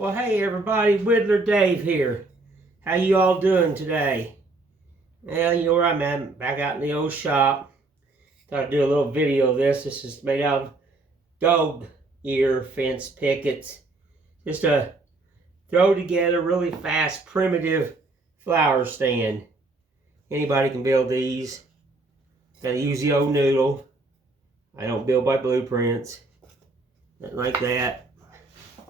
Well, hey everybody, Whittler Dave here. How you all doing today? Well, you know where I'm at, back out in the old shop. Thought I'd do a little video of this. This is made out of dog ear fence pickets. Just a throw together really fast, primitive flower stand. Anybody can build these. Gotta use the old noodle. I don't build by blueprints. Nothing like that.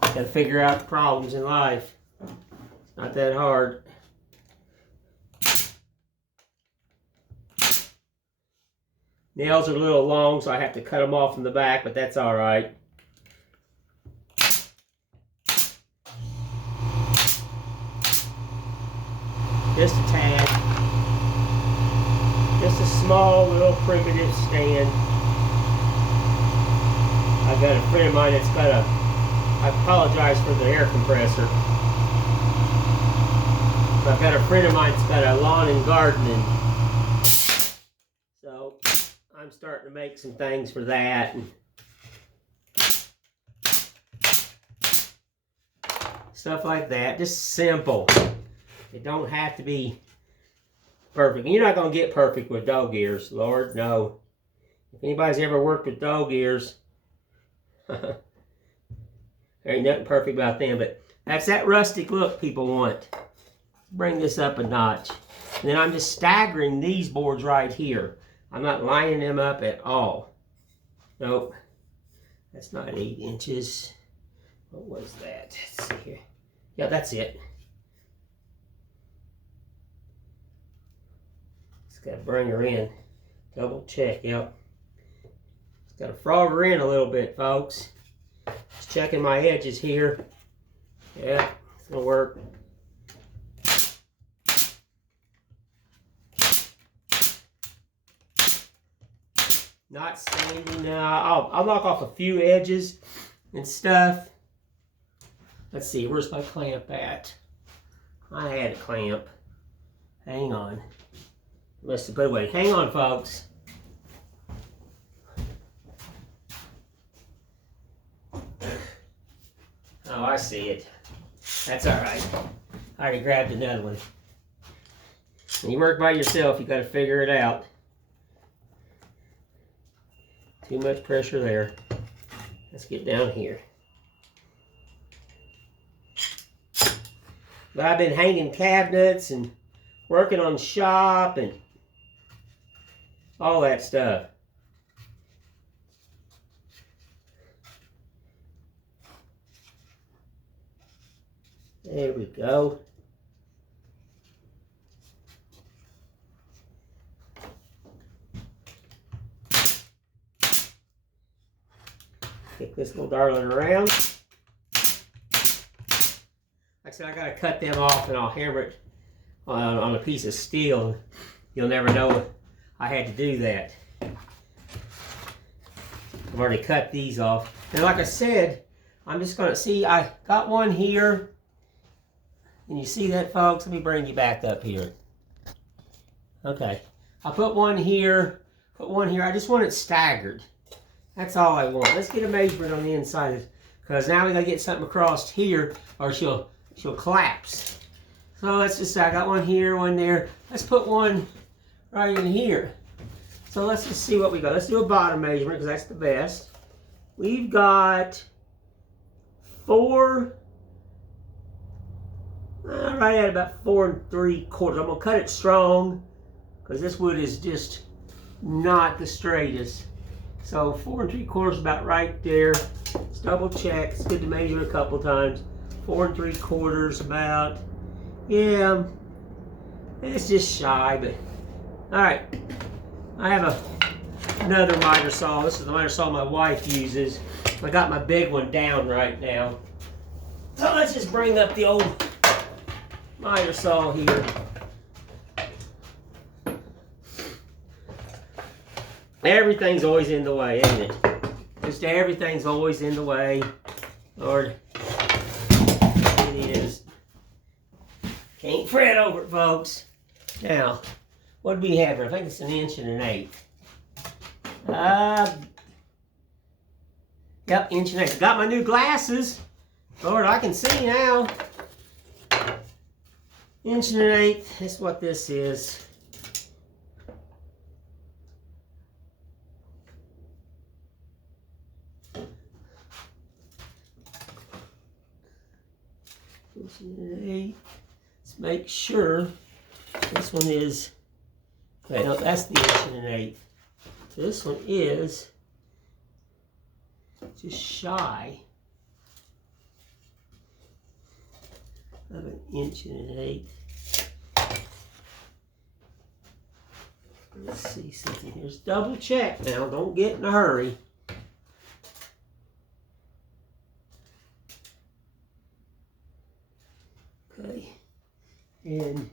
Gotta figure out the problems in life. It's not that hard. Nails are a little long, so I have to cut them off in the back, but that's all right. Just a tad. Just a small little primitive stand. I've got a friend of mine that's got a, I apologize for the air compressor. But I've got a friend of mine that's got a lawn and gardening. So I'm starting to make some things for that. And stuff like that. Just simple. It don't have to be perfect. You're not going to get perfect with dog ears. Lord, no. If anybody's ever worked with dog ears, there ain't nothing perfect about them, but that's that rustic look people want. Let's bring this up a notch. And then I'm just staggering these boards right here. I'm not lining them up at all. Nope. That's not 8 inches. What was that? Let's see here. Yeah, that's it. Just gotta bring her in. Double check, yep. Just gotta frog her in a little bit, folks. Just checking my edges here. Yeah, it's gonna work. Not sanding now. I'll knock off a few edges and stuff. Let's see, where's my clamp at? I had a clamp. Hang on. Must have put it away. Hang on, folks. Oh, I see it. That's all right. I already grabbed another one. When you work by yourself, you got to figure it out. Too much pressure there. Let's get down here. But I've been hanging cabinets and working on shop and all that stuff. There we go. Kick this little darling around. Like I said, I gotta cut them off and I'll hammer it on a piece of steel. You'll never know I had to do that. I've already cut these off. And like I said, I'm just gonna see, I got one here. Can you see that, folks? Let me bring you back up here. Okay. I put one here, put one here. I just want it staggered. That's all I want. Let's get a measurement on the inside, because now we gotta get something across here, or she'll collapse. So let's just say I got one here, one there. Let's put one right in here. So let's just see what we got. Let's do a bottom measurement, because that's the best. We've got 4. Right at about 4 3/4. I'm gonna cut it strong because this wood is just not the straightest. So 4 3/4 about right there. Let's double check. It's good to measure a couple times. 4 3/4 about. Yeah, it's just shy, but all right. I have another miter saw. This is the miter saw my wife uses. I got my big one down right now. So let's just bring up the old miter saw here. Everything's always in the way, isn't it? Just everything's always in the way. Lord, it is. Can't fret over it, folks. Now, what do we have here? I think it's 1 1/8 inches. Yep, 1 1/8 inches. Got my new glasses. Lord, I can see now. 1 1/8. That's what this is. Inch and 1/8. Let's make sure this one is. Okay, no, that's the 1 1/8. So this one is just shy of 1 1/8. Let's see something here. Just double check now. Don't get in a hurry. Okay. And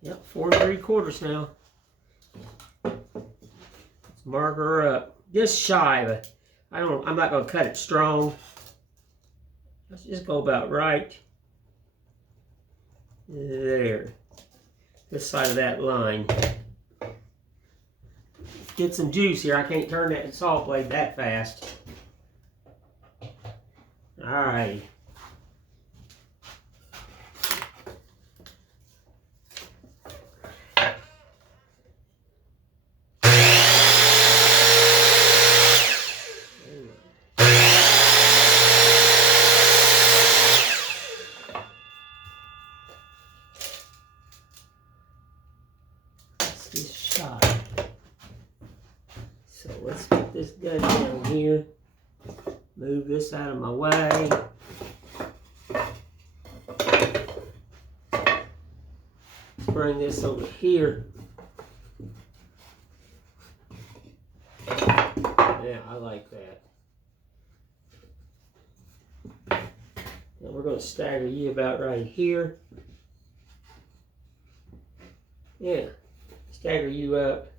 yep, 4 3/4 now. Let's mark her up. Just shy, but I'm not gonna cut it strong. Let's just go about right there. This side of that line. Get some juice here. I can't turn that saw blade that fast. All right. This shot. So let's get this gun down here. Move this out of my way. Let's bring this over here. Yeah, I like that. And we're going to stagger you about right here. Yeah, stagger you up.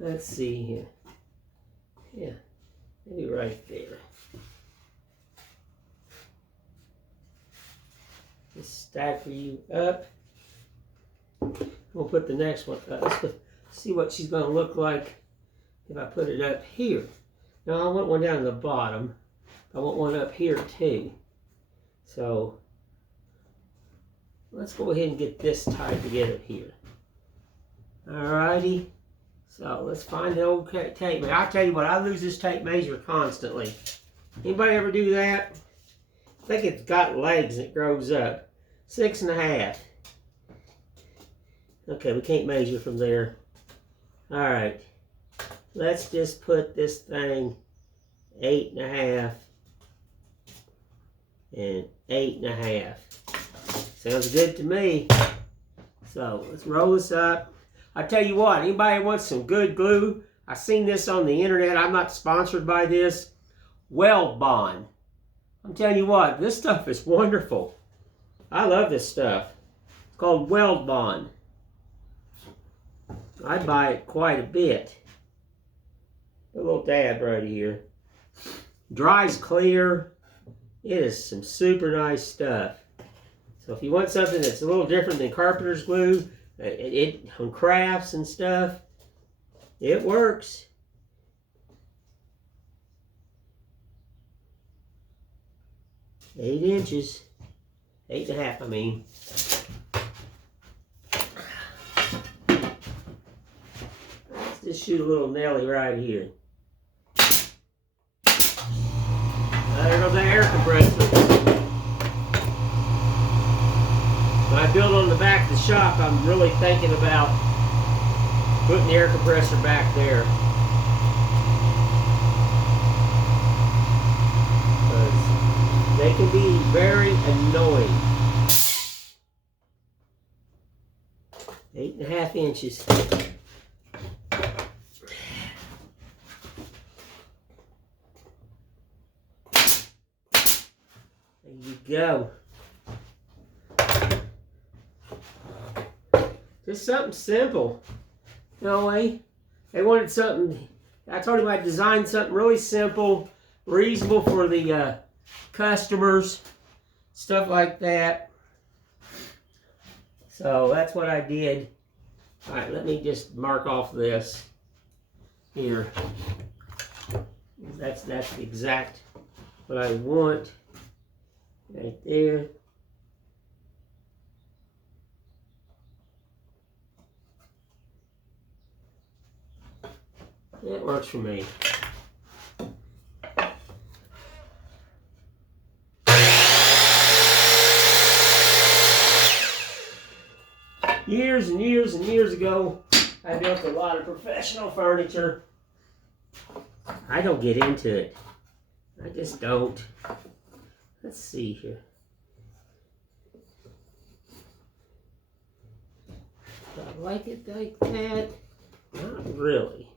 Let's see here. Yeah, maybe right there. Just stagger you up. We'll put the next one up. Let's see what she's going to look like if I put it up here. Now I want one down at the bottom. I want one up here too. So let's go ahead and get this tied together here. Alrighty. So let's find the old tape measure. I'll tell you what, I lose this tape measure constantly. Anybody ever do that? I think it's got legs and it grows up. 6 1/2. Okay, we can't measure from there. Alright. Let's just put this thing 8 1/2 and 8 1/2. Sounds good to me. So let's roll this up. I tell you what, anybody wants some good glue? I seen this on the internet. I'm not sponsored by this. Weld Bond. I'm telling you what, this stuff is wonderful. I love this stuff. It's called Weld Bond. I buy it quite a bit. A little dab right here. Dries clear. It is some super nice stuff. So if you want something that's a little different than carpenter's glue, it on crafts and stuff, it works. Eight inches. 8 1/2, I mean. Let's just shoot a little Nelly right here. There goes the air compressor. When I build on the back of the shop, I'm really thinking about putting the air compressor back there. Because they can be very annoying. 8 1/2 inches. There you go. Just something simple. No way. They wanted something. I told him I'd designed something really simple, reasonable for the customers, stuff like that. So that's what I did. All right, let me just mark off this here. That's exact what I want right there. That works for me. Years and years and years ago, I built a lot of professional furniture. I don't get into it. I just don't. Let's see here. Do I like it like that? Not really.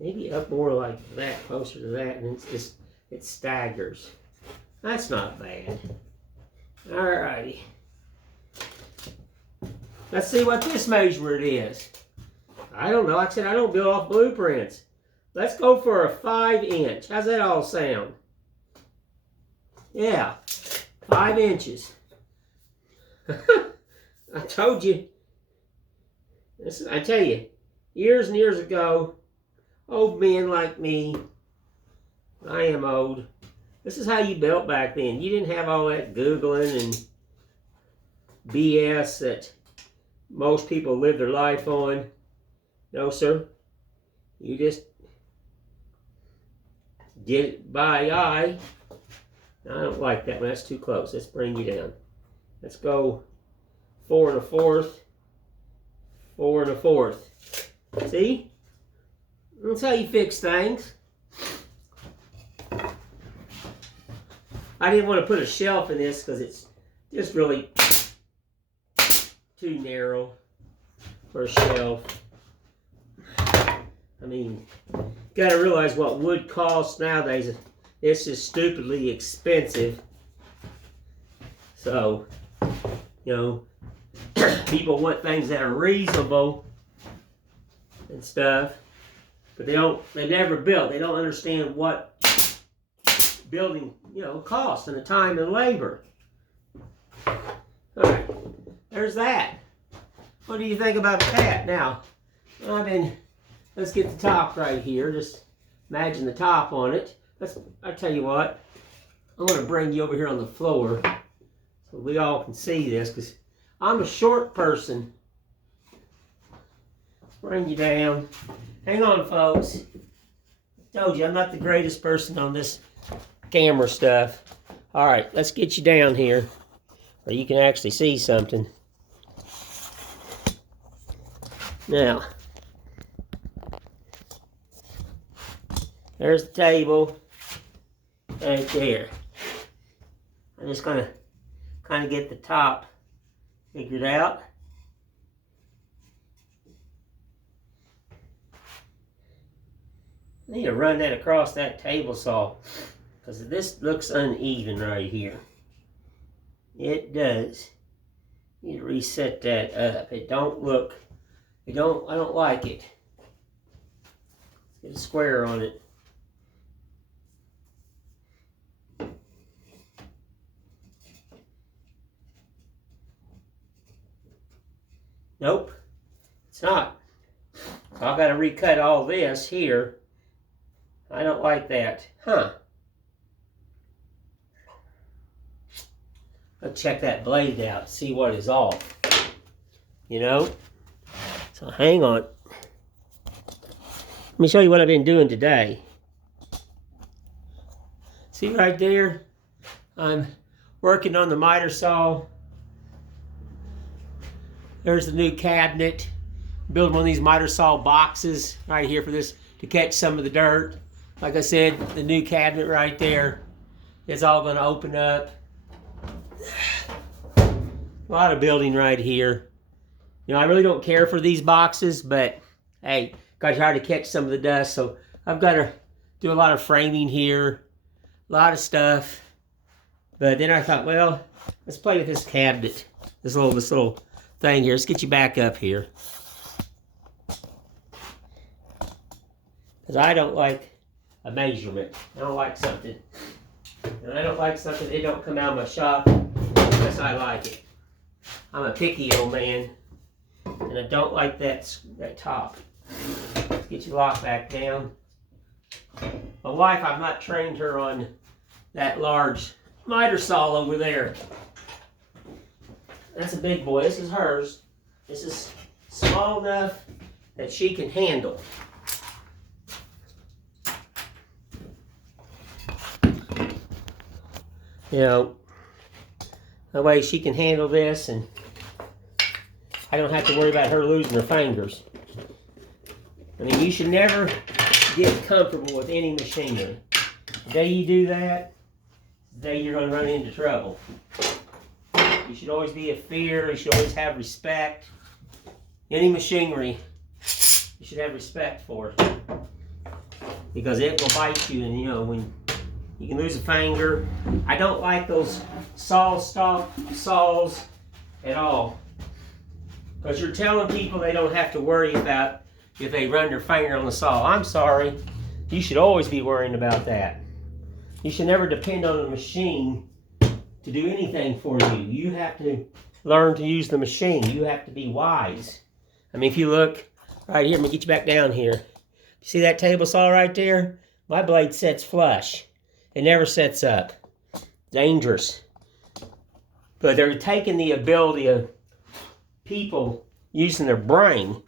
Maybe up more like that, closer to that, and it staggers. That's not bad. Alrighty. Let's see what this measurement is. I don't know. Like I said, I don't build off blueprints. Let's go for a 5-inch. How's that all sound? Yeah, 5 inches. I told you. Listen, I tell you, years and years ago, old men like me, I am old, this is how you built back then. You didn't have all that Googling and BS that most people live their life on. No, sir. You just did it by eye. I don't like that one. That's too close. Let's bring you down. Let's go 4 1/4. 4 1/4. See? That's how you fix things. I didn't want to put a shelf in this because it's just really too narrow for a shelf. I mean, you got to realize what wood costs nowadays. It's just stupidly expensive. So, you know, people want things that are reasonable and stuff, but they've never built. They don't understand what building, costs and the time and labor. All right, there's that. What do you think about that? Now, let's get the top right here. Just imagine the top on it. I tell you what, I want to bring you over here on the floor so we all can see this, because I'm a short person. Bring you down. Hang on, folks. I told you I'm not the greatest person on this camera stuff. All right, let's get you down here where you can actually see something. Now, there's the table right there. I'm just going to kind of get the top figured out. I need to run that across that table saw because this looks uneven right here. It does. Need to reset that up. I don't like it. Let's get a square on it. Nope, it's not. So I've got to recut all this here. I don't like that. Let's check that blade out, see what is off. So hang on. Let me show you what I've been doing today. See right there? I'm working on the miter saw. There's the new cabinet. Building one of these miter saw boxes right here for this to catch some of the dirt. Like I said, the new cabinet right there is all going to open up. A lot of building right here. I really don't care for these boxes, but hey, got to try to catch some of the dust. So I've got to do a lot of framing here, a lot of stuff. But then I thought, well, let's play with this cabinet, this little thing here. Let's get you back up here. Because I don't like a measurement. I don't like something. And I don't like something that don't come out of my shop unless I like it. I'm a picky old man, and I don't like that top. Let's get your lock back down. My wife, I've not trained her on that large miter saw over there. That's a big boy. This is hers. This is small enough that she can handle. You know, that way she can handle this, and I don't have to worry about her losing her fingers. I mean, you should never get comfortable with any machinery. The day you do that, the day you're going to run into trouble. You should always be a fear. You should always have respect. Any machinery, you should have respect for it, because it will bite you, and you know, when you can lose a finger. I don't like those saws at all, because you're telling people they don't have to worry about if they run their finger on the saw. I'm sorry. You should always be worrying about that. You should never depend on a machine to do anything for you. You have to learn to use the machine. You have to be wise. I mean, if you look right here, let me get you back down here. You see that table saw right there? My blade sets flush. It never sets up. Dangerous. But they're taking the ability of people using their brain.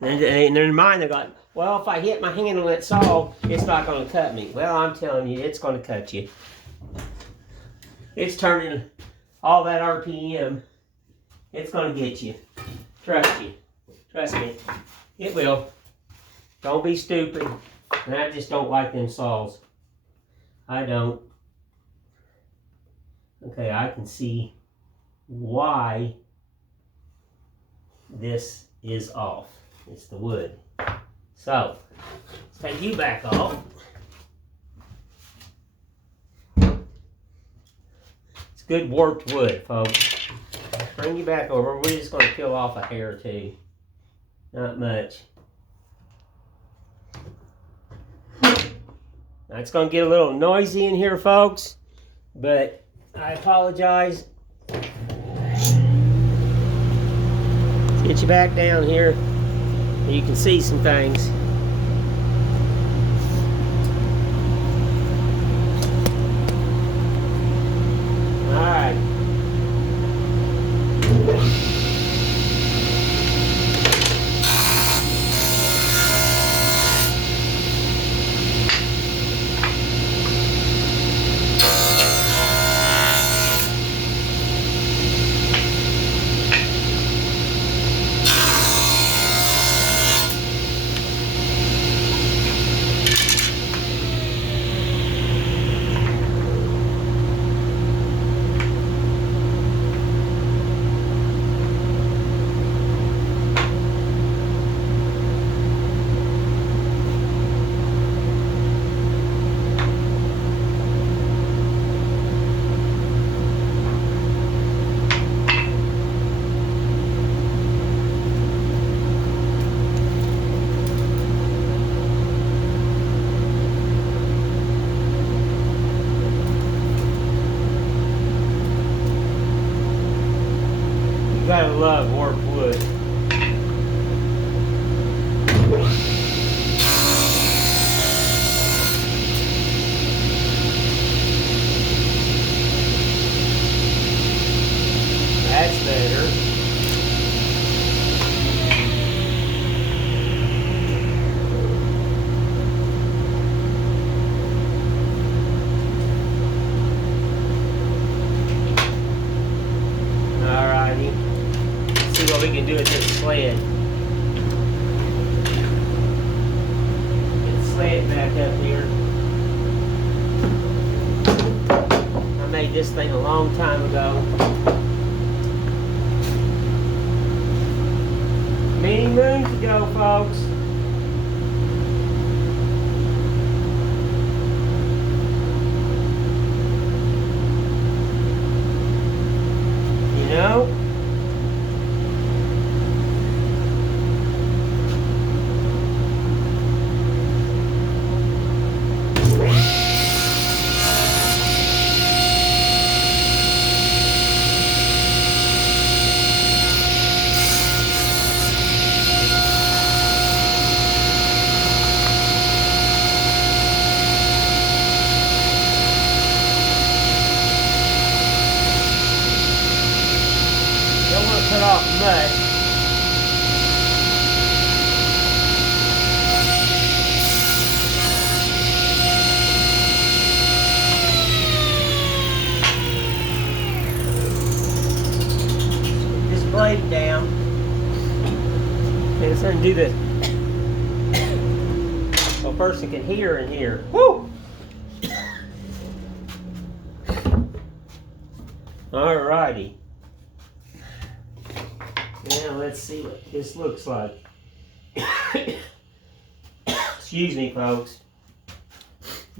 And in their mind, they're like, well, if I hit my hand on that saw, it's not going to cut me. Well, I'm telling you, it's going to cut you. It's turning all that RPM. It's going to get you. Trust you. Trust me. It will. Don't be stupid. And I just don't like them saws. I don't. Okay, I can see why this is off. It's the wood. So, let's take you back off. It's good warped wood, folks. Bring you back over. We're just going to peel off a hair or two. Not much. Now, it's going to get a little noisy in here, folks, but I apologize. Let's get you back down here so you can see some things. All right. You gotta love warped wood. That's better. Alrighty. See what we can do with this sled. Get the sled back up here. I made this thing a long time ago. Many moons ago, folks. You know? don't want to cut off much. This blade down. And it's going to do this. So a person can hear in here. Woo! Alrighty. Now let's see what this looks like. Excuse me, folks.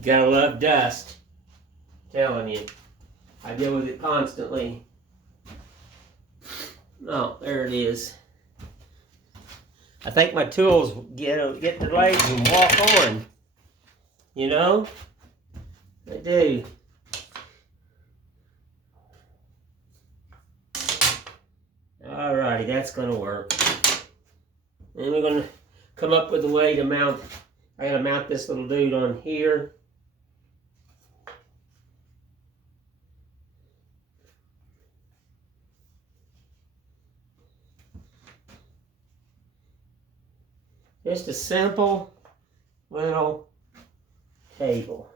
Gotta love dust. Telling you. I deal with it constantly. Oh, there it is. I think my tools get their legs and walk on. You know? They do. Alrighty, that's gonna work. And we're gonna come up with a way to mount. I gotta mount this little dude on here. Just a simple little cable.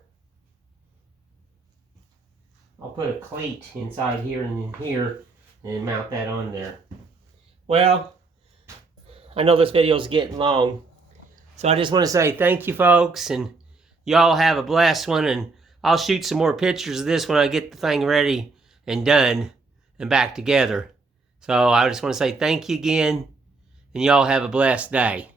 I'll put a cleat inside here and in here and mount that on there. Well, I know this video is getting long, so I just want to say thank you, folks, and y'all have a blessed one, and I'll shoot some more pictures of this when I get the thing ready and done and back together. So I just want to say thank you again, and y'all have a blessed day.